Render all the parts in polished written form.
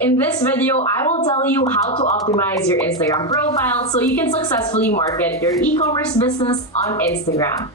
In this video, I will tell you how to optimize your Instagram profile so you can successfully market your e-commerce business on Instagram.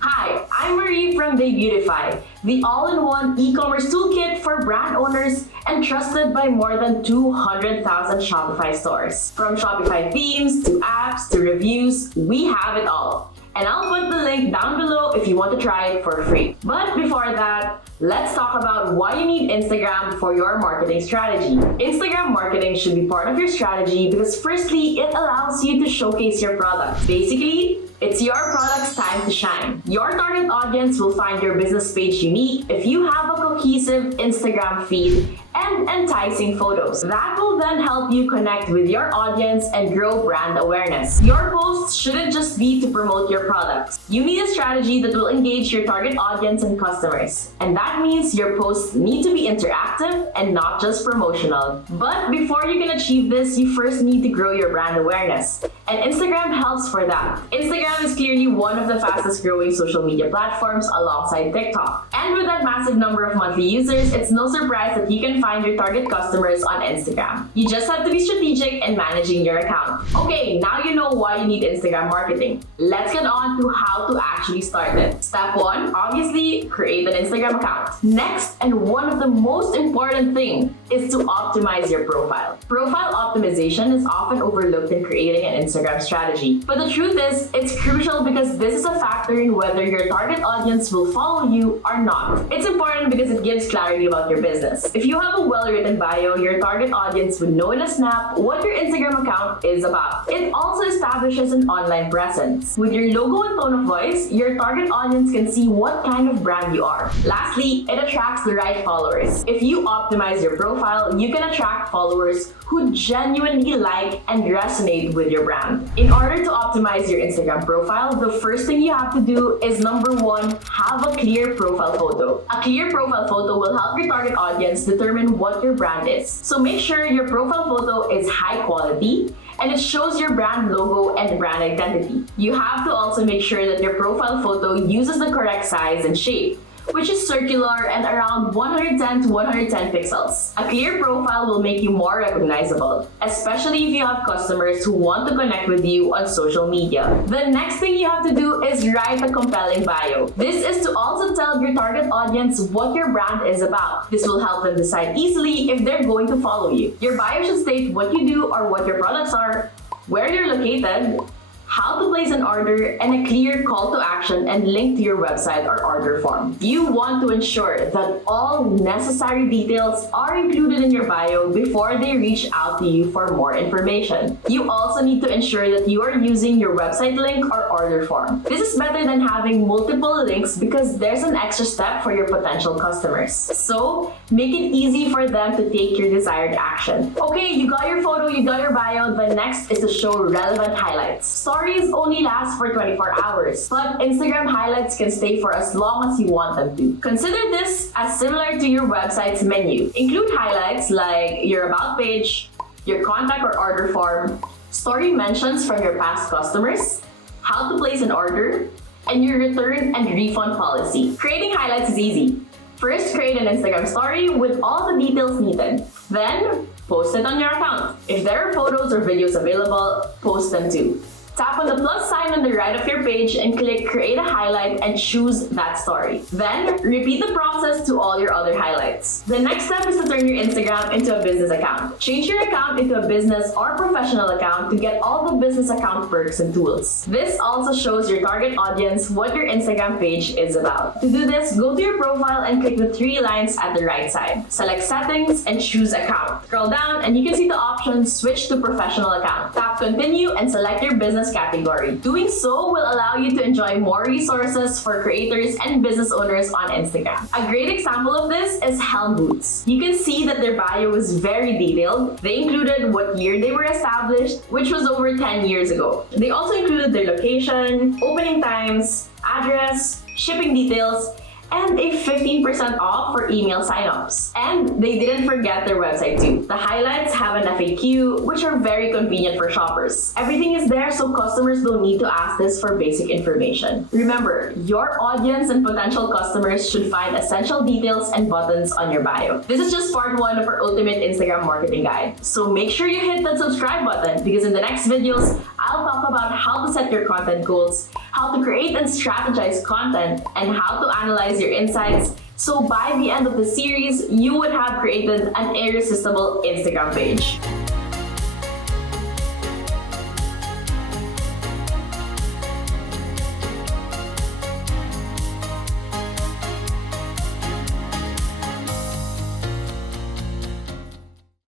Hi, I'm Marie from Debutify, the all-in-one e-commerce toolkit for brand owners and trusted by more than 200,000 Shopify stores. From Shopify themes to apps to reviews, we have it all. And I'll put the link down below if you want to try it for free. But before that, let's talk about why you need Instagram for your marketing strategy. Instagram marketing should be part of your strategy because firstly, it allows you to showcase your product. Basically, it's your product's time to shine. Your target audience will find your business page unique if you have a cohesive Instagram feed and enticing photos. That will then help you connect with your audience and grow brand awareness. Your posts shouldn't just be to promote your products. You need a strategy that will engage your target audience and customers. And that means your posts need to be interactive and not just promotional. But before you can achieve this, you first need to grow your brand awareness. And Instagram helps for that. Instagram is clearly one of the fastest growing social media platforms alongside TikTok. And with that massive number of monthly users, it's no surprise that you can find your target customers on Instagram. You just have to be strategic in managing your account. Okay, now you know why you need Instagram marketing. Let's get on to how to actually start it. Step 1, obviously, create an Instagram account. Next, and one of the most important things, is to optimize your profile. Profile optimization is often overlooked in creating an Instagram strategy. But the truth is, it's crucial because this is a factor in whether your target audience will follow you or not. It's important because it gives clarity about your business. If you have a well-written bio, your target audience would know in a snap what your Instagram account is about. It also establishes an online presence. With your logo and tone of voice, your target audience can see what kind of brand you are. Lastly, it attracts the right followers. If you optimize your profile, you can attract followers who genuinely like and resonate with your brand. In order to optimize your Instagram profile, the first thing you have to do is number 1, have a clear profile photo. A clear profile photo will help your target audience determine what your brand is. So make sure your profile photo is high quality and it shows your brand logo and brand identity. You have to also make sure that your profile photo uses the correct size and shape, which is circular and around 110 to 110 pixels. A clear profile will make you more recognizable, especially if you have customers who want to connect with you on social media. The next thing you have to do is write a compelling bio. This is to also tell your target audience what your brand is about. This will help them decide easily if they're going to follow you. Your bio should state what you do or what your products are, where you're located, how to place an order, and a clear call to action and link to your website or order form. You want to ensure that all necessary details are included in your bio before they reach out to you for more information. You also need to ensure that you are using your website link or order form. This is better than having multiple links because there's an extra step for your potential customers. So, make it easy for them to take your desired action. Okay, you got your photo, you got your bio. The next is to show relevant highlights. Stories only last for 24 hours, but Instagram highlights can stay for as long as you want them to. Consider this as similar to your website's menu. Include highlights like your about page, your contact or order form, story mentions from your past customers, how to place an order, and your return and refund policy. Creating highlights is easy. First, create an Instagram story with all the details needed. Then, post it on your account. If there are photos or videos available, post them too. Tap on the plus sign on the right of your page and click Create a Highlight and choose that story. Then, repeat the process to all your other highlights. The next step is to turn your Instagram into a business account. Change your account into a business or professional account to get all the business account perks and tools. This also shows your target audience what your Instagram page is about. To do this, go to your profile and click the 3 lines at the right side. Select Settings and choose Account. Scroll down and you can see the option Switch to Professional Account. Tap Continue and select your business category. Doing so will allow you to enjoy more resources for creators and business owners on Instagram. A great example of this is Helm Boots. You can see that their bio is very detailed. They included what year they were established, which was over 10 years ago. They also included their location, opening times, address, shipping details, and a 15% off for email signups. And they didn't forget their website too. The highlights have an FAQ, which are very convenient for shoppers. Everything is there so customers don't need to ask this for basic information. Remember, your audience and potential customers should find essential details and buttons on your bio. This is just part 1 of our ultimate Instagram marketing guide. So make sure you hit that subscribe button because in the next videos, I'll talk about how to set your content goals, how to create and strategize content, and how to analyze your insights. So by the end of the series, you would have created an irresistible Instagram page.